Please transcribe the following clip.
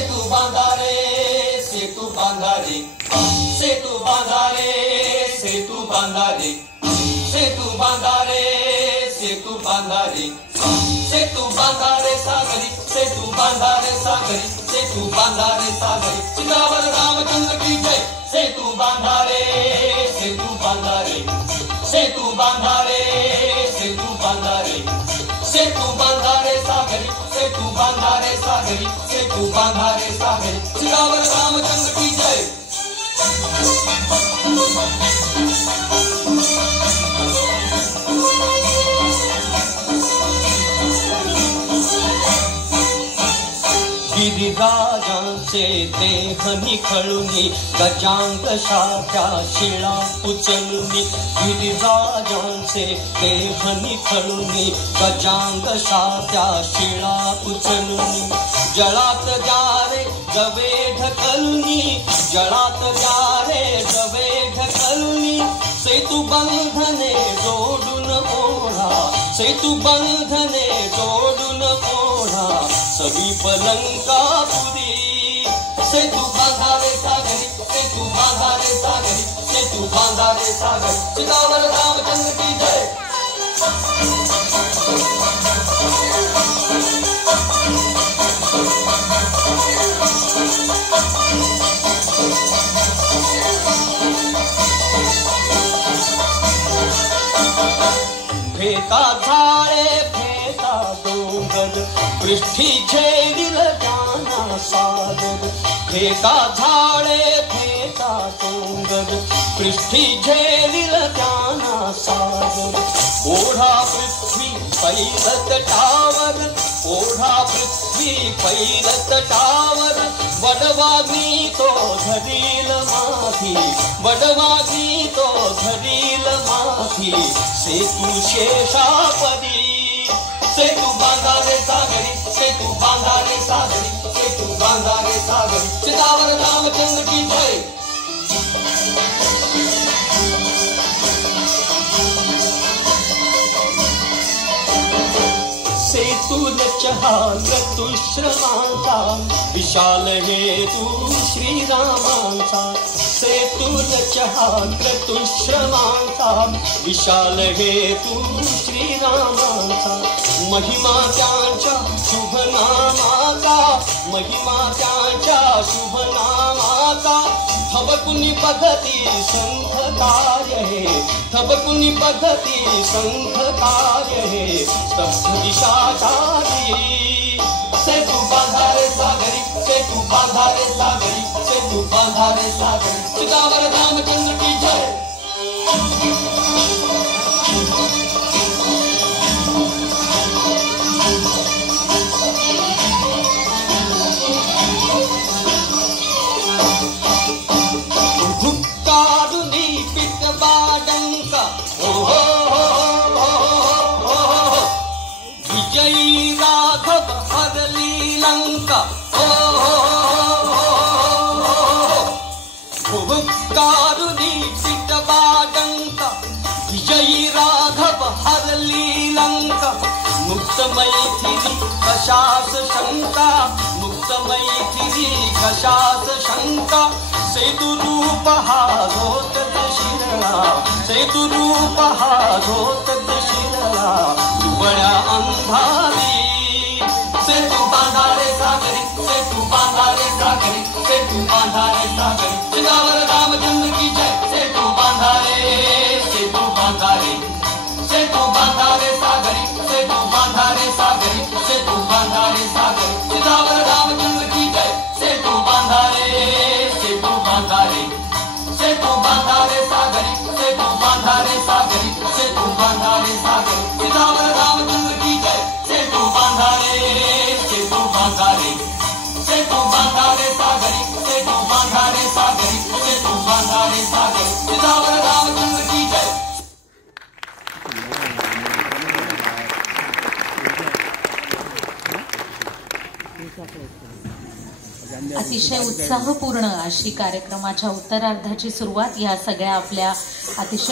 सेतू बांधा रे, सेतू बांधा रे, सेतू बांधा रे, सेतू बांधा रे, सेतू बांधा रे, सेतू बांधा रे, सेतू बांधा रे सागरी, सेतू बांधा रे सागरी, सेतू बांधा रे सागरी, सियावर रामचंद्र की जय। सेतू बांधा रे, सेतू बांधा रे, सेतू बांधा रे, सेतू बांधा रे, सेतू बांधा रे सागरी, सेतू बांधा रे सागरी, सेतू बांधा रे सागरी, सियावर रामचंद्र की जय। गिरिराजांचे देह निखळुनी, गजांग शाख्या शिळा उचलुनी। गिरिराजांचे देह निखळुनी, गजांग शाख्या शिळा उचलुनी। जळात द्यारे जवे ढकलुनी, जळात द्यारे जवे ढकलुनी। सेतू बंधने जोडून ओढा, सेतू बंधने जोडून ओढा, समीप लंकापुरी। सेतू बांधा रे सागरी, सेतू बांधा रे सागरी, सेतू बांधा रे सागरी, सियावर रामचंद्र की जय। फेका झाळे फेका डोंगर, पृष्ठी झेलिल ज्ञाना सागर। फेका झाळे फेका डोंगर, पृष्ठी झेलिल ज्ञाना सागर। ओढा पृथ्वी पैलत टावर, ओढा पृथ्वी पैलत टावर। वडवाग्नी तो धरील माथी, वडवाग्नी तो धरील माथी। सेतू शेषापदी, सेतू बांधा रे सागरी, सेतू बांधा रे सागरी, सेतू बांधा रे सागरी, सियावर रामचंद्र की जय। सेतू रचहा क्रतुश्रमांचा, विशाल हेतू श्रीरामांचा। सेतू रचहा क्रतुश्रमांचा, विशाल हेतू श्रीरामांचा। महिमा त्यांच्या शुभ नामाचा, महिमा त्यांच्या शुभ नामाचा। थबकुनी बघती संथ कार्य हे, थबकुनी बघती संथ कार्य हे। स्तब्ध दिशाचारी, सेतू बांधा रे सागरी, सेतू बांधा रे सागरी, सेतू बांधा रे सागरी, सियावर रामचंद्र की जय। भुक्कारुनी पितबाडंका, ओ हो हो हो हो। विजयी राघव हरली लंका, ओ हो हो। भुक्कारुनी पितबाडंका, विजयी राघव हरली लंका। मुक्त मैथिली कशास शंका, मुक्त मैथिली कशास शंका। सेतू रूप हा धोतक शिरला, सेतू रूप हा धोतक शिरला। दुबळ्या अंधारी, सेतू बांधा रे सागरी, सेतू बांधा रे सागरी, सेतू बांधा रे सागरी, सियावर रामचंद्र की जय। सेतू बांधा रे, सेतू बांधा रे, सेतू बांधा रे सागरी, सेतू बांधा रे सागरी, सेतू बांधा रे सागरी, सियावर रामचंद्र की जय। सेतू बांधा रे, सेतू बांधा रे, सेतू बांधा रे सागरी, सेतू बांधा रे सागरी, सेतू बांधा रे सागरी, सियावर रामचंद्र की जय। सेतू बांधा रे, सेतू बांधा रे, सेतू बांधा रे सागरी, सेतू बांधा रे सागरी, सेतू बांधा रे सागरी, सियावर रामचंद्र की जय। अतिशय उत्साहपूर्ण अशी कार्यक्रमाच्या उत्तरार्धाची सुरुवात या सगळ्या आपल्या अतिशय